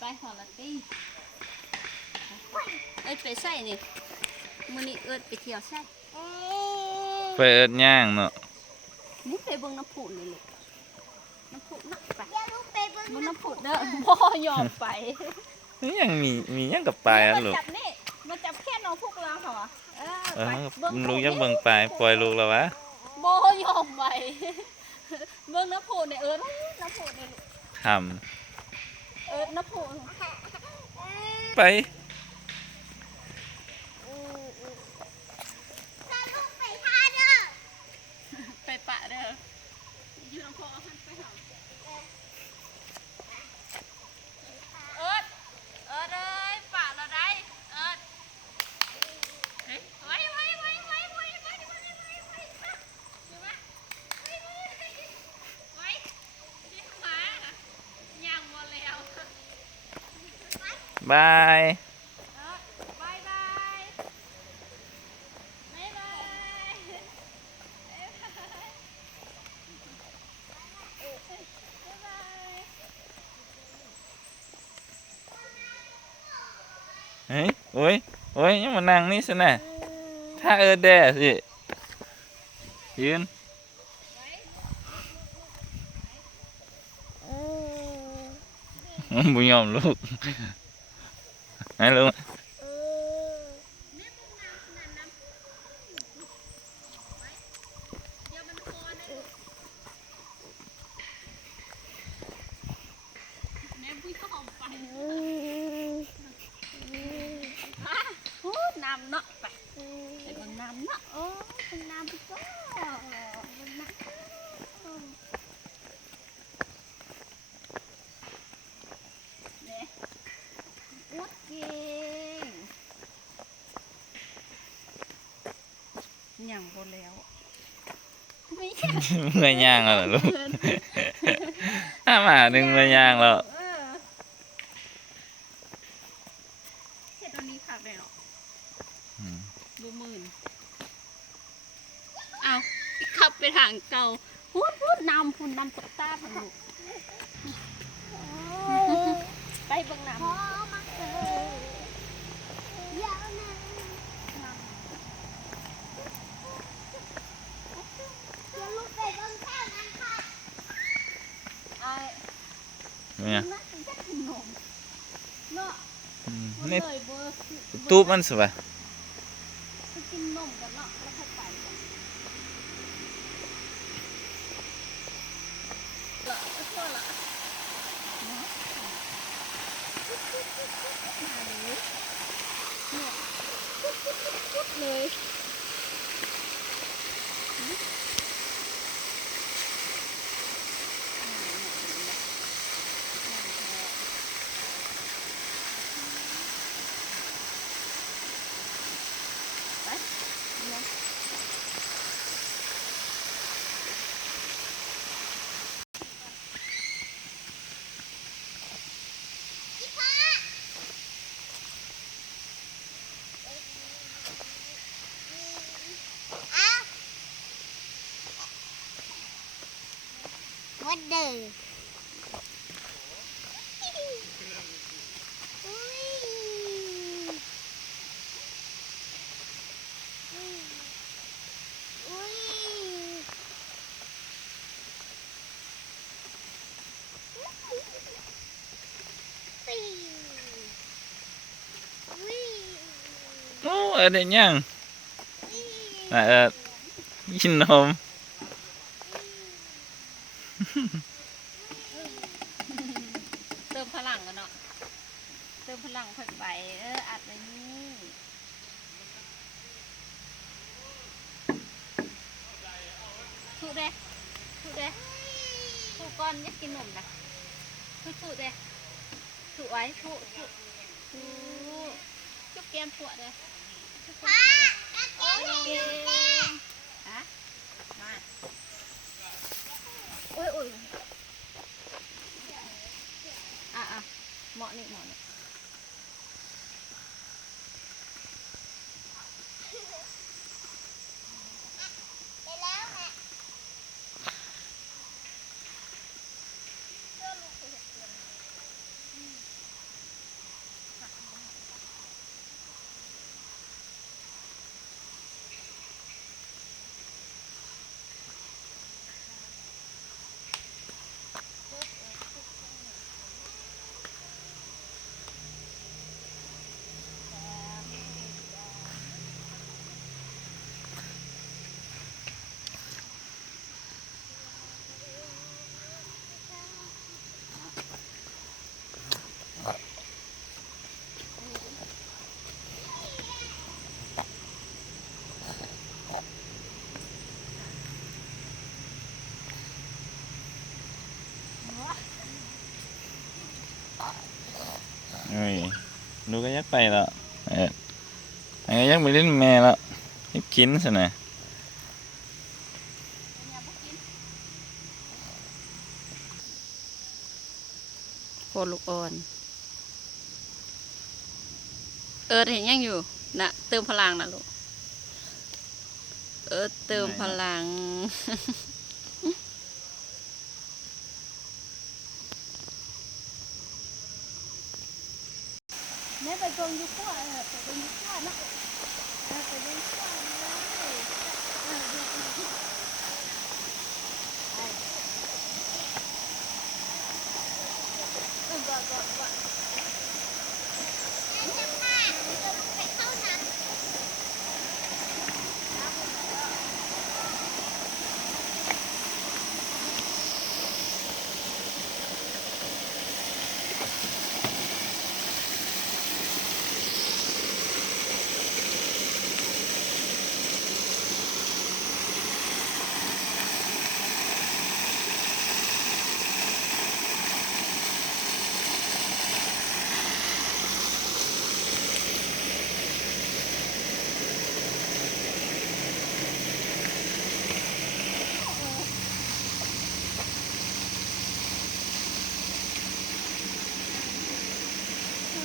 ไปหอละตี้เอ้ยไปใส่นี่มื้อนี้เอิ้นไปเที่ยวใส่ไปเอิดย่างเนาะนี่ไปเบิ่งน้ำพุนี่ลูกน้ำพุเนาะไป เดี๋ยวลูกไปเบิ่ง มึงน้ำผุดเด้อพ่อยอมไป นี่ยังมียังกับปลายอันลูก จับนี่มาจับแค่น้องพวกเราเหรอไป ลูกยังเบิ่งปลายปล่อยลูกแล้ววะ โบยอมไปเบิ่งน้ำผุดเนี่ยน้ำผุดเนี่ย ท น้ำผุด ำไป ถ้าลูกไปท่าเด้อ ไปปะเด้ออยู่น้ำผุดเอาหันไปหาเลยปะเราได้ไว้ที่หมาย่างหมดแล้ว บาย บายเฮ้ยโอ้ยยังมานั่งนี่สินะถ้าแด่สิยืนบุญยอมลูกให้ลูกน้ำเนาะไปไปบนน้ำเนาะเป็นน้ำพี่ก็เนี่ยอุดเก่งย่างบนแล้วไม่ใช่ เมื่อยย่างแล้วเหรอลูกถ้ามาดึงเมื่อยย่างแล้ว เห็ดอันนี้ผักได้หรอดูหมื่นเอาขับไปทางเก่าพูดนำพุ่นนำตกตาพังลูกไปเบิ่งน้ำ พ่อมาเกิดเดี๋ยวนะเดี๋ยวลูกไปเบิ่งแค่นั้นค่ะ เนี่ย น่าจะขนมเนาะ นี่ เลยเบอร์ ตู้มันสิวะ ไปกินนมกันเนาะแล้วค่อยไปกันละก็ละเนาะมาเลยเนี่ยปุ๊บเลยวัดเด้อโอ้เด็กยังกินนม เติมพลังกันเนาะเติมพลังค่อยไปอัดไว้นี่ถูกเด้ถูกก่อนอยากกินนมนะถูกเด้ถูกไว้ถูกจุกแก้มปวดเลยโอ้ยเก่งฮะมาโอ้ยเหมาะนี่ไปแล้วแม่ เฮ้ยลูกก็อยักไปแล้วอันก็อยักไปเล่นแม่แล้วอยักกินสินะ โคลูกอ่อนเห็นยังอยู่นะเติมพลังนะลูกเติมพลัง แม่ไปตรงยุคก่อนไปตรงยุคก่อนนะไปตรงยุคก่อน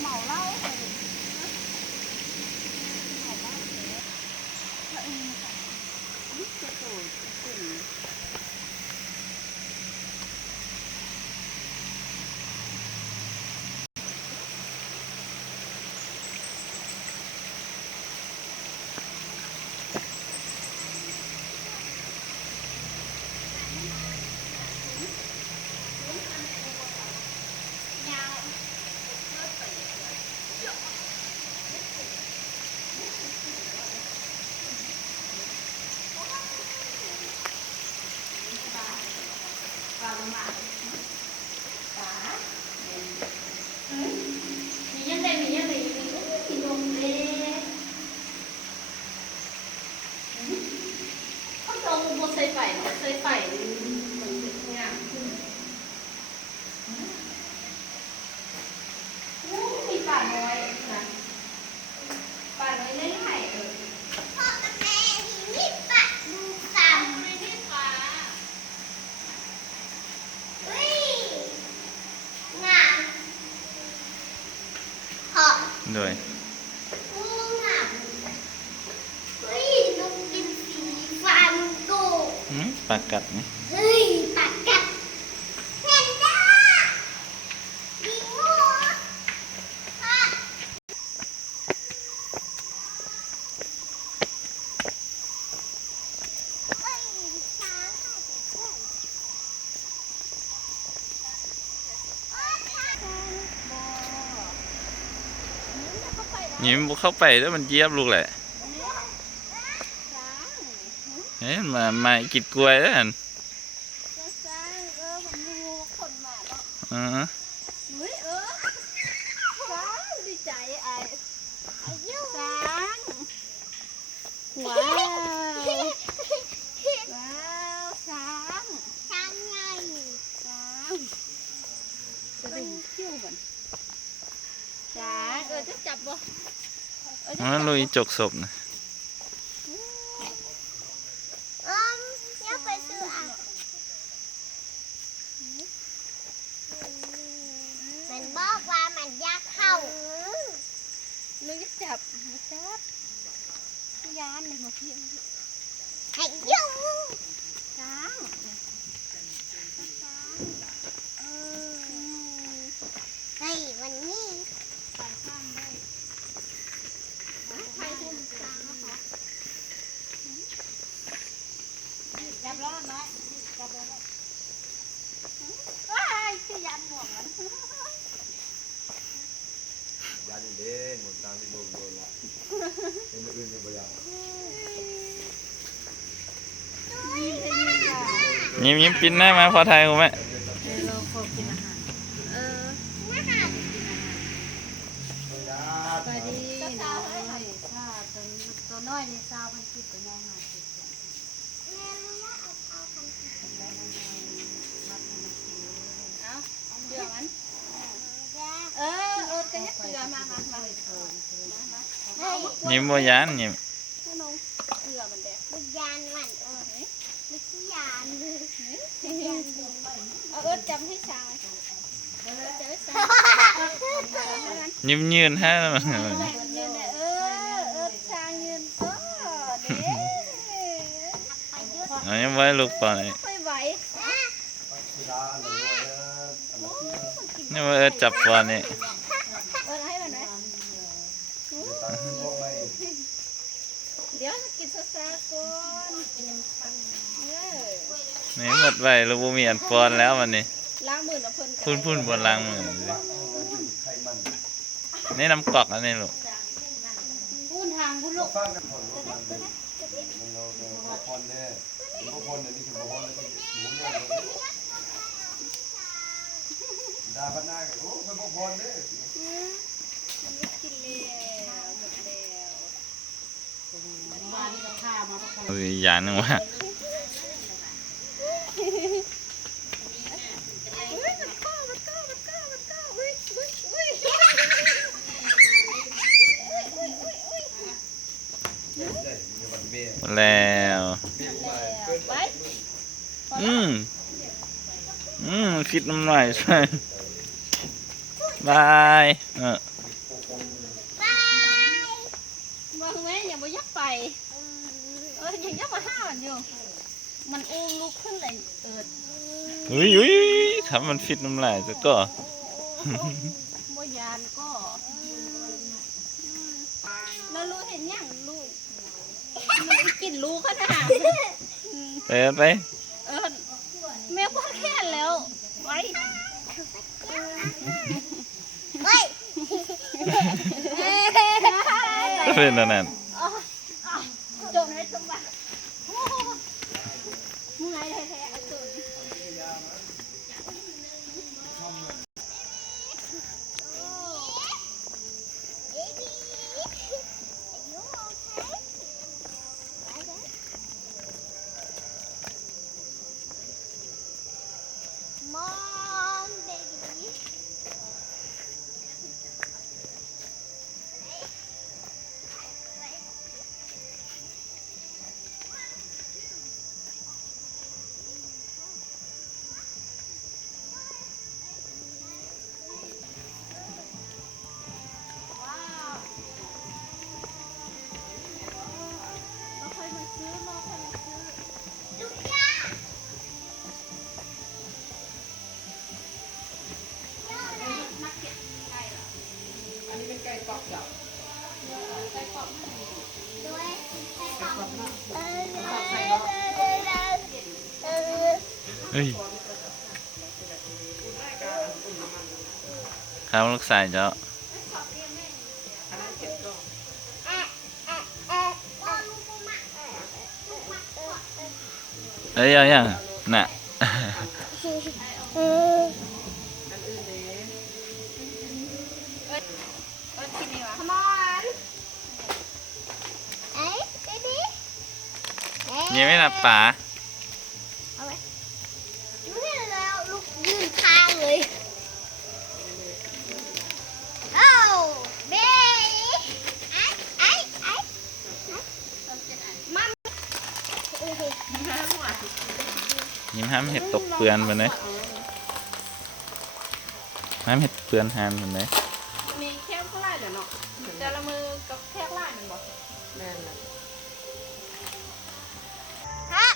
เหมาเหล้ามียังไงมีนมเล็กเขาจะเอาใส่ไฟมันเป็นงามขึ้นมีป่าน้อยนะป่าน้อยเล่นไห่พ่อกับแม่มีป่าดูซ้ำไม่ได้ป่างามหอม โดย งามนกกินสีฟันโต ปากกัดนี่ เฮ้ยปากกัดเห็นจ้าดีงูฮะเอ้ยช้างค่ะเพื่อนยิ้มเข้าไปแล้วมันเจี๊ยบลูกแหละเฮ้ยมากินกล้วยแล้วกันมันงูคนมาเนาะ อือ เฮ้ยช้างดีใจอายุช้างว้าวว้าวช้างไงช้างจะเป็นเที่ยวเหมือนช้างจะจับบ่มันลุยจกศพนะอยากไปซื้อมันบอกว่ามันยากเข้าเลยจับยานเลยมาพี่ไอ้ยุ่งช้างเฮ้ยวันนี้ใส่ข้างได้ใครทุ่มช้างนะคะจับรอดไหมจับรอดว้ายคือยานหมวกมันยาเด่นหมดตังค์โดนละเป็นอื่นยังไม่ยาว ยิ้มปิ้นได้ไหมพอไทยกูไหม เราขอกินอาหารไปดีน้อยถ้าตัวน้อยนี่20,000ตัวน้อย50เอาเดี๋ยวมันเออจะ ยักเกลือมา ยิ้มบ่ยานยิ้ม ให้น้องเกลือมันแดก วิญญาณมันวิญญาณ เอาเอิดจำให้ชางจำให้ชาง ยิ้มยืนให้มัน ยืนเอิดชางยืนก็เด้ เอายังไว้ลูกปอนนี่ ไม่ไหว กีฬาอะไรเนี่ย นี่ว่าจับปอนนี่ เอิดให้มันไหม ตั้งขึ้นลงไป เดี๋ยวกินซาซาก่อน นี่หมดไว้ลูกบ่มีอันปอนแล้ววันนี้ ล้างมือนะเพิ่น พุ่นบนล้างมือสิ ไขมัน นี่น้ำกอกอันนี้ลูก พูดทางพูดลูก ฟังกันผ่อนรถมันเราพรเนี่ยพรเนี่ยนี่คือพรแล้วก็หมูเนี่ยดาพันหน้ากันโอ้เป็นพรเนี่ย กินแล้วหมดแล้ว มาที่กับข้ามาประกอบ เอาอีกอย่างหนึงว่า แล้ว ไป คิดน้ำหน่อยใช่บายวางแม่อย่าไปยักไปยังยักมาห้ามันอยู่มันอุ้มลุกขึ้นเลยอุ้ยทำมันฟิตน้ำลายซะก็ โมยานก็แล้วรู้เห็นยังลูกมันกินลูกขนาด ไป แม่พ่อแค่แล้วไว้ เฮ้ย เป็นอันนั้น จมในสมบัติมึงไงแท้ๆตื่น มองเบบี้ เราเคยมาซื้อเราเคยมาซื้อ ลูกยา นักเก็ตไก่เหรอ ด้วยไก่กรอบเฮ้ยข้าวลูกสายเจ้าเอาอย่างน่ะ กินดีวะ Come on เอ้ย baby ยังไม่หลับป๋า ไม่แล้วลูกยืนข้างเลยโอ้เบย์ไอ้มัม ยิ้มห้ามเห็ดตกเปลือนไปเลยห้ามเห็ดเปลือนหานไปเลย มีแค่เท่าไหร่เดี๋ยวเนาะแต่ละมือกับแค่ไล่มันบอก ฮะ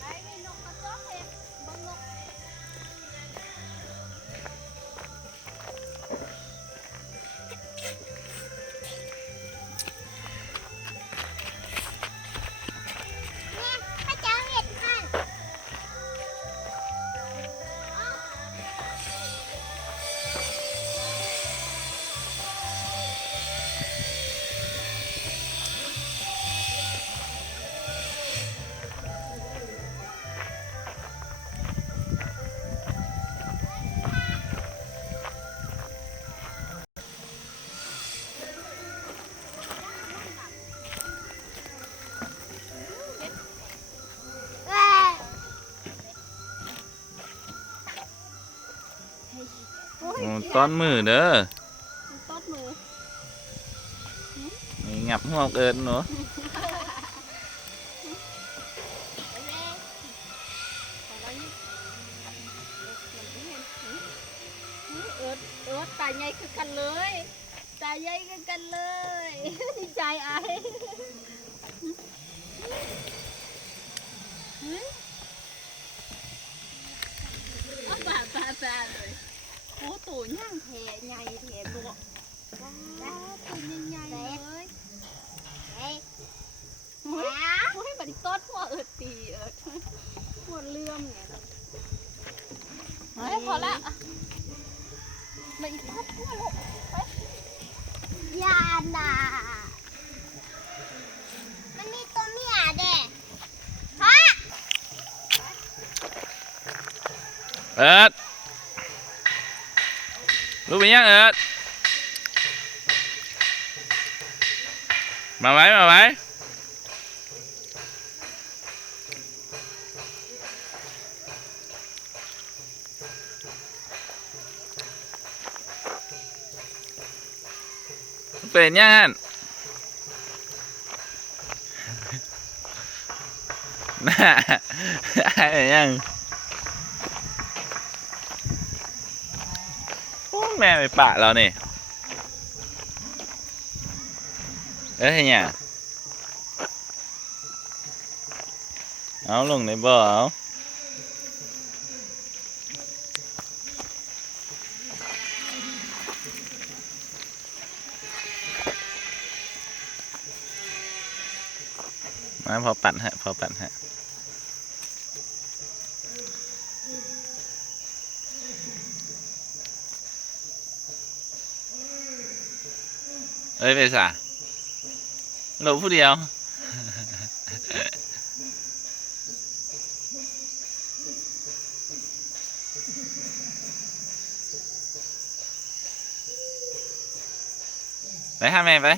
ไอ้มีนกกระจอกเลยบังนก เ โอ้ย โอ้ต้อนมือเด้อ ต้นมือ นี่งับหัวเอิญเนาะ เอิร์ดตาใหญ่คือกันเลยตาใหญ่คือกันเลยดีใจไอ้เอาป่าเลยโอ้ตัวย่างแท้ใหญ่แท้ตัวตัวใหญ่เลยโอ้ยบัดนี้ต้นหัวเอิร์ดตีเอิร์ดหัวเลื่อมเนี่ยเฮ้ยพอละมาอีกทับหัวลูกไป ยาน่ะมันมีตัวเมียเด้ฮะ เอิร์ดรู้เป็นยังเอิร์ดมาไว้เป็นยัง น่าอะไรยังโอ้แม่ไปปะเราเนี่ยเอ้ยเนี่ยเอาลงในบ่อเอามาพอปั่นฮะเอ้ยไปสะหนูผู้เดียวไปหาแม่ไป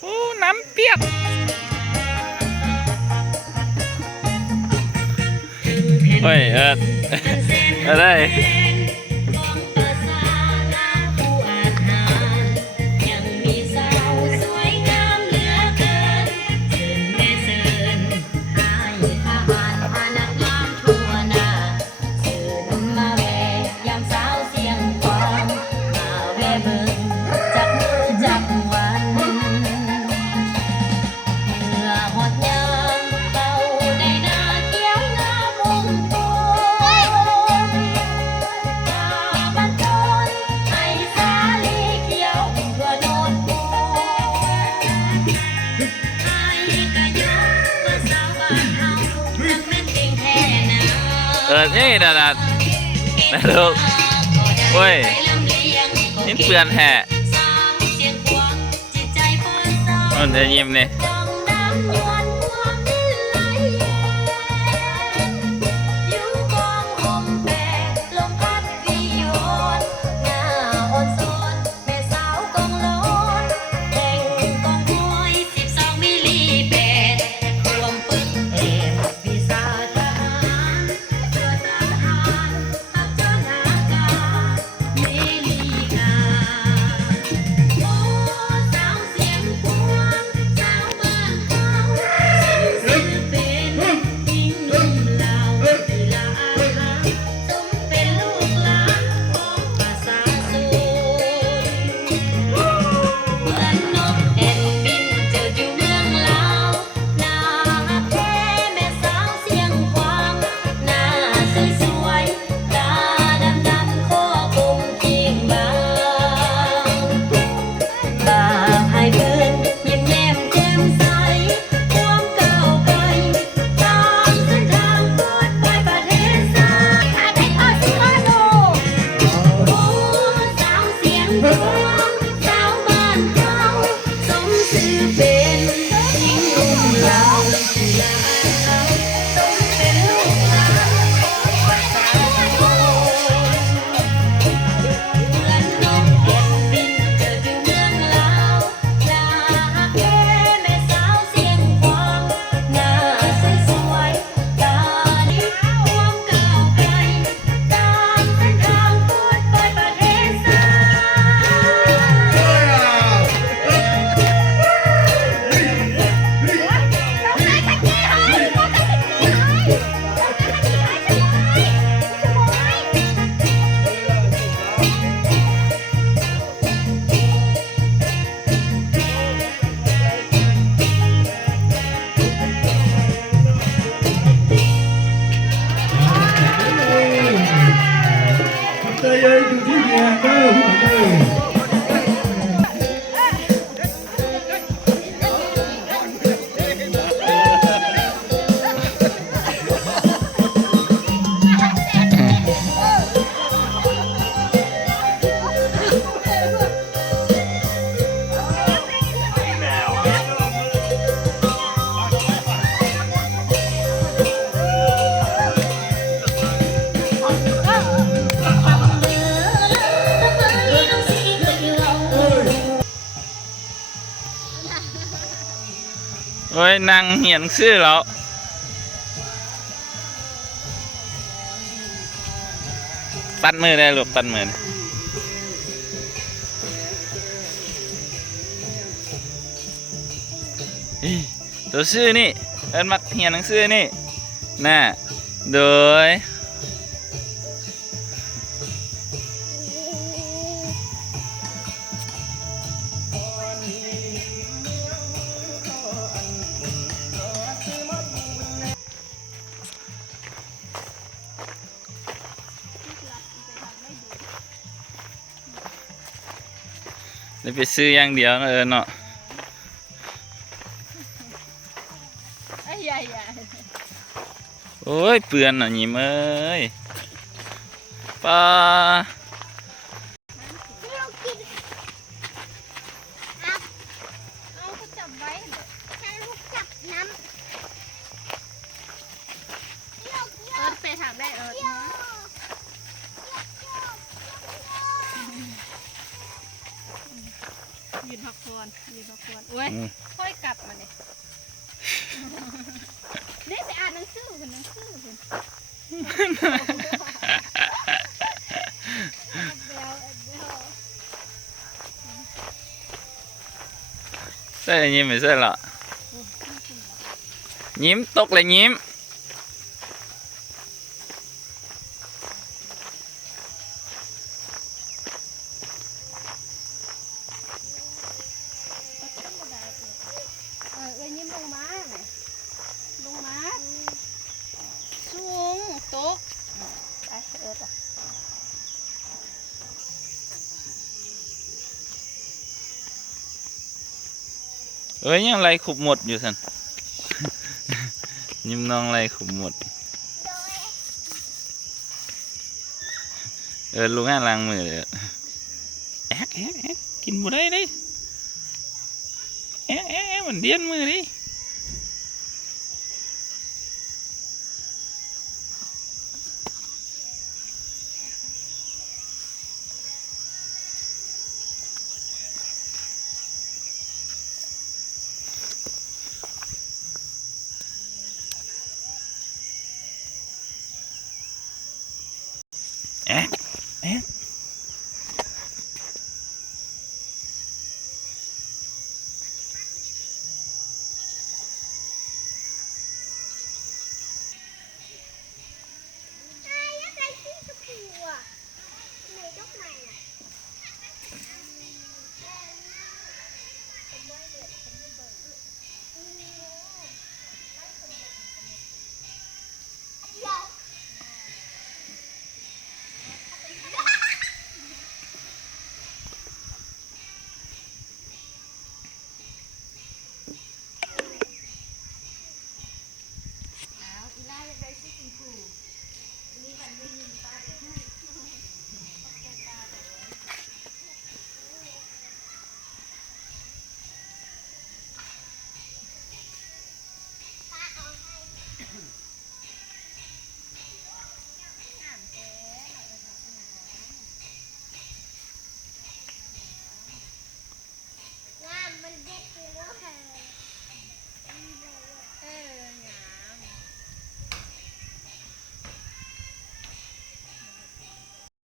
โอ้น้ำเปียกเฮ้ยอะไรนี่ดัดลูกเว้ยนี่เปลือนแห่มันจะยิ้มเนี่ย โอ้ยนั่งเหียนหนังสือแล้วปัดมือได้ลูกปัดมือได้อิตัวซื้อนี่เอิ้นมักเหียนหนังสือนี่น่ะโดยได้ไปซื้ออย่างเดียวเนาะ ไอ้ใหญ่ใหญ่ โอ้ยเปื่อนอ่ะหยิมเอ้ยปลา เรากิน เอาก็จับไว้ ถ้าลูกจับน้ำโยกโย เอิ ก ร์ธไปถามได้เอิร์ธ โย นะ ก ยืนพักผ่อนโอ้ยค่อยกลับมาเนี่ยนี่ไปอ่านหนังสือเป็นหนังสือเป็น ใส่ยิ้มไม่ใช่หรอยิ้มตกเลยยิ้ม เอ้ยยิ้มลงมาเนี่ยลงมาสูงโต๊ะไปเอิร์ธอ่ะ เอ้ยยังไรขุบหมดอยู่สัน ยิ้มน้องไรขุบหมดลุงอ่ะล้างมือเลยแอ๊กกินบ่ได้เลยแอ๊กมันเดียนมือดิ